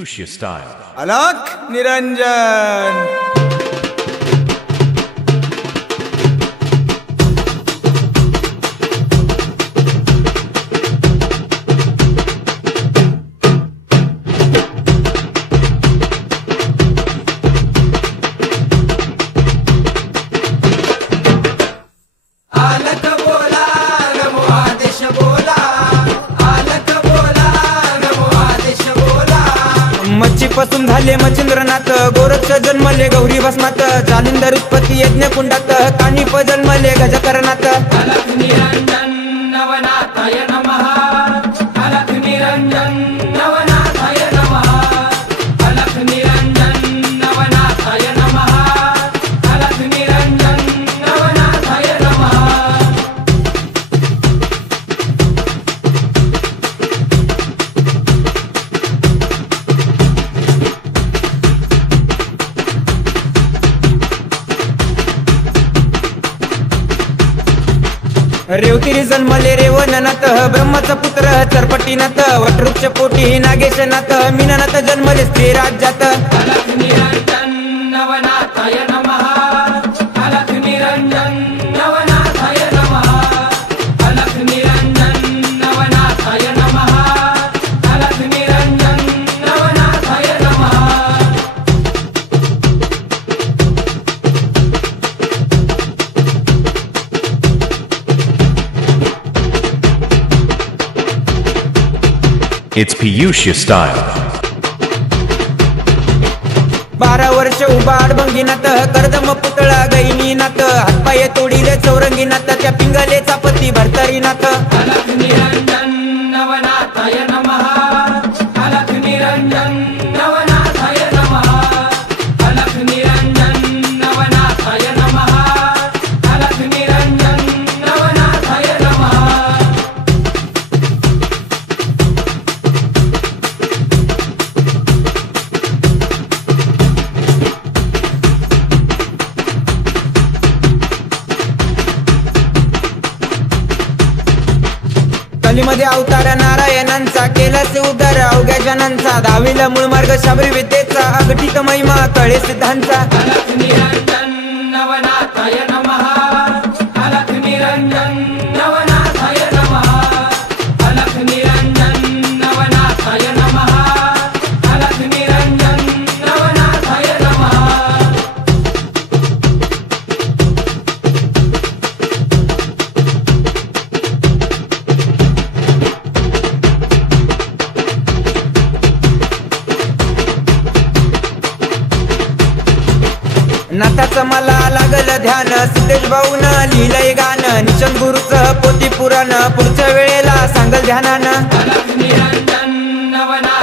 Piyush style. अलख निरंजन। मच्छीपासून झाले मच्छिंद्रनाथ, गोरक्ष जन्मले गौरी भस्मात, जालिंदर उत्पत्ती यज्ञ कुंडात, कानिप जन्मले गजकरणात। अलख निरंजन नवनाथाय नमः, अलख निरंजन नवनाथाय नमः, अलख निरंजन नवनाथाय नमः, अलख निरंजन नवनाथाय नमः। रेवतिरी जन्मले रेवणनाथ, ब्रह्माचा पुत्र चरपटीनाथ, वटवृक्ष पोटी नागेशनाथ, मीननाथ जन्मले स्त्री राज्यात। अलख निरंजन नवनाथाय नमः, अलख निरंजन नवनाथाय नमः, अलख निरंजन नवनाथाय नमः, अलख निरंजन नवनाथाय नमः। It's Piyush style. 12 वर्ष उबाड भंगीनाथ, कर्दम पुतळा गैनीनाथ, हातपाय तोडीले चौरंगीनाथ, त्या पिंगलेचा पती भरतरीनाथ। अलख निरंजन नवनाथाय नमः, अलख निरंजन नवनाथाय नमः, अलख निरंजन नवनाथाय नमः, अलख निरंजन नवनाथाय नमः। कलीमध्ये अवतार नारायणांचा, केलाच उद्धार अवघ्या जनांचा, दहावीला मूळ मार्ग शाबरी विद्येचा, अघटित महिमा कळे सिद्धांचा। अलख निरंजन नवनाथाय नमः, अलख निरंजन नवनाथाय नमः, अलख निरंजन नवनाथाय नमः, अलख निरंजन नवनाथाय नमः। नाथाचं मला लागलं ध्यान, सिद्धेश भाऊन लिहिलंय गाणं, निशंत गुरुचं पोथी पुराण, पुढच्या वेळेला सांगल ध्यानानं। अलख निरंजन नवनाथाय